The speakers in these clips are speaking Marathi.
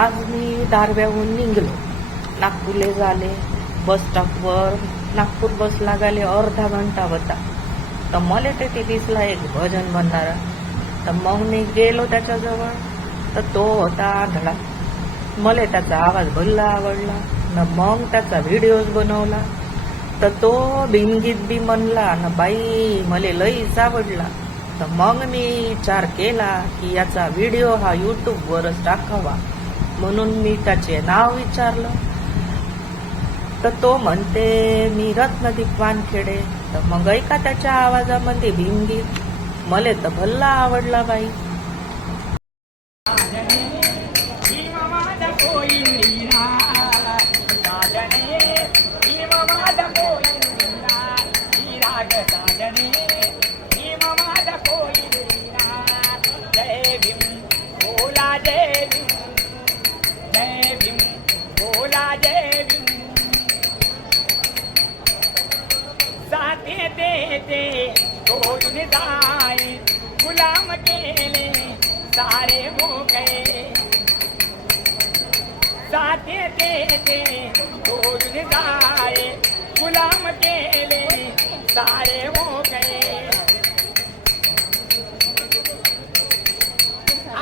आज मी दारव्याहून निघलो, नागपूरले झाले. बस स्टॉपवर नागपूर बस लागाले अर्धा घंटा होता. तर मला ते दिसला एक भजन म्हणणारा. तर मग मी गेलो त्याच्याजवळ. तर तो होता आंधळा. मला त्याचा आवाज भल्ला आवडला न मग त्याचा व्हिडिओज बनवला. तर तो बिनगीत बी म्हणला न बाई मला लईच आवडला. तर मग मी विचार केला की याचा व्हिडिओ हा यूट्यूबवरच टाकावा, म्हणून मी त्याचे नाव विचारलं. तर तो म्हणते मी रत्नदीप वानखेडे. तर मग ऐका त्याच्या आवाजामध्ये बिनगीत. मला तर भल्ला आवडला बाई. सोडून जाय गुलाम केले सारे मोकळे. साथे देते सोडून जाय गुलाम केले सारे मोकळे.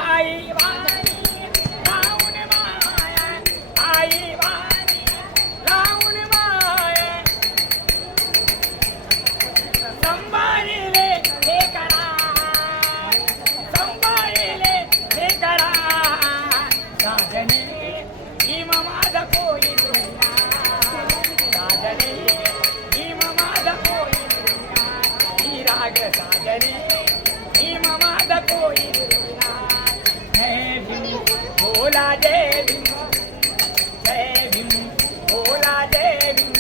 आई वाणी लावून माया, आई वाणी लावून माया. संभाळले हे करा, संभाळले हे करा. साजने हिम माझा कोई दुनिया, साजने हिम माझा कोई दुनिया. ही राग साजने हिम माझा कोई दुनिया. जय भीम भोला जय भीम, जय भीम भोला जय भीम.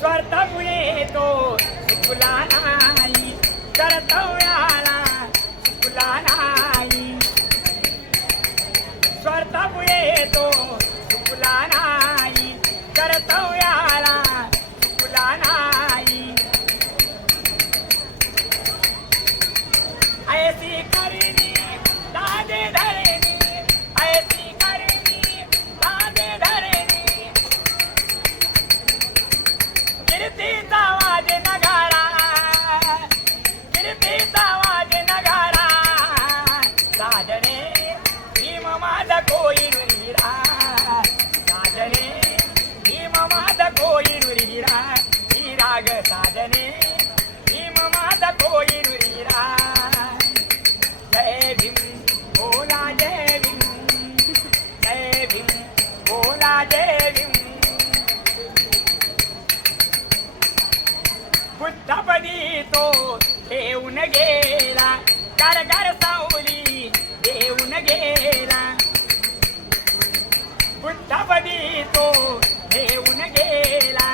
स्वार्थामुळे तो चुकला नाही, कर्तव्याला चुकला नाही. स्वार्थामुळे तो चुकला नाही, कर्तव्याला चुकला नाही. ऐसी करणी दादे धरणी, ऐसी करणी दादे धरणी. कीर्तीचा आवाज नगारा, कीर्तीचा आवाज नगारा. साजने भीम माझा कोई नुरीरा, साजने भीम माझा कोई नुरीरा. ही राग साजने भीम माझा कोई नुरीरा. जय भीम भोला जय भीम, जय भीम भोला जय भीम. बुद्धपदी तो ठेवून गेला, कारगार सावली देऊन गेला. बुद्धपदी तो ठेवून गेला,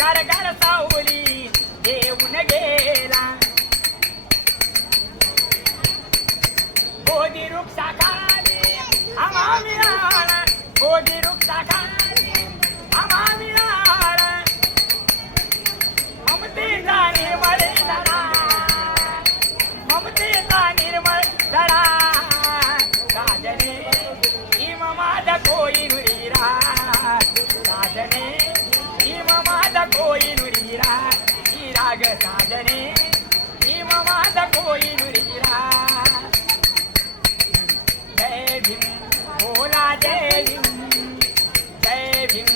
कारगार सावली देऊन गेला. बोधी वृक्षाखाली आम्हा मिळाला, बोधी वृक्षाखाली आम्हा मिळाला. ममतेचा निर्मळ धरा, ममतेचा निर्मळ धरा. साजने हिम माझा कोई नुरीरा, साजने हिम माझा कोई नुरीरा. ही राग साजने हिम माझा कोई नुरीरा. जय भीम भोला जय भीम, जय भीम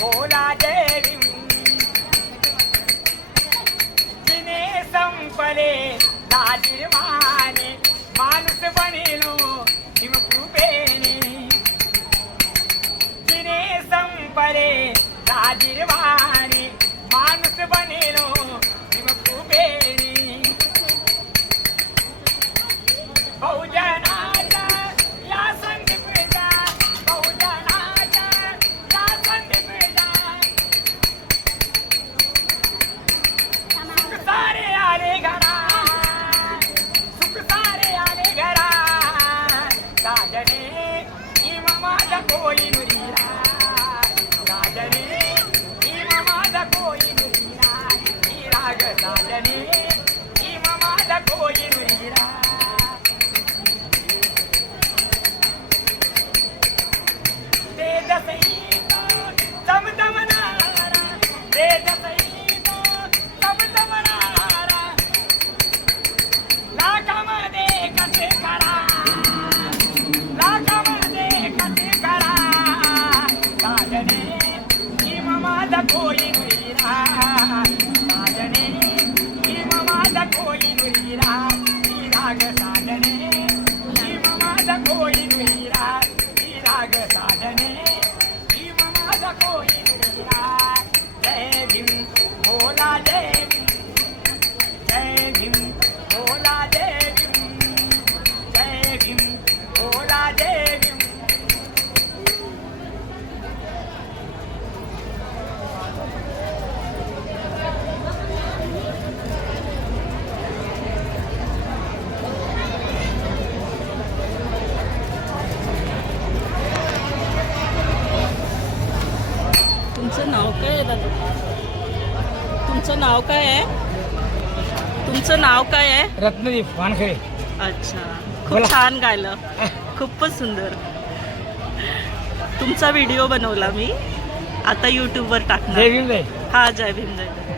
भोला जय भीम. संपले लाजीरवाने माणूस बनेलो भीमकृपेने. जिने संपले लाजीरवाने माणूस बनेलो भीमकृपेने. बहुजनाच्या या संधीचा, बहुजनाच्या या संधीचा. सारे आले घरा, सुख सारे आले घरा. साजने हिम माझा कोई नुरीरा, साजने हिम माझा कोई नुरीरा. ही राग साजने हिम माझा कोई नुरीरा. साधने भीम माझा कोई वीरा राग साधने भीम माझा कोई वीरा जय भीम भोला जय भीम जय भीम भोला जय भीम जय भीम भोला जय भीम तुमचं नाव काय आहे दादा? तुमचं नाव काय आहे? तुमचं नाव काय आहे? रत्नदीप वानखडे. अच्छा, खूप बोला. छान गायलं, खूपच सुंदर. तुमचा व्हिडिओ बनवला मी, आता यूट्यूबवर टाकणार. जय भीम जय हा, जय भीम जय भीम.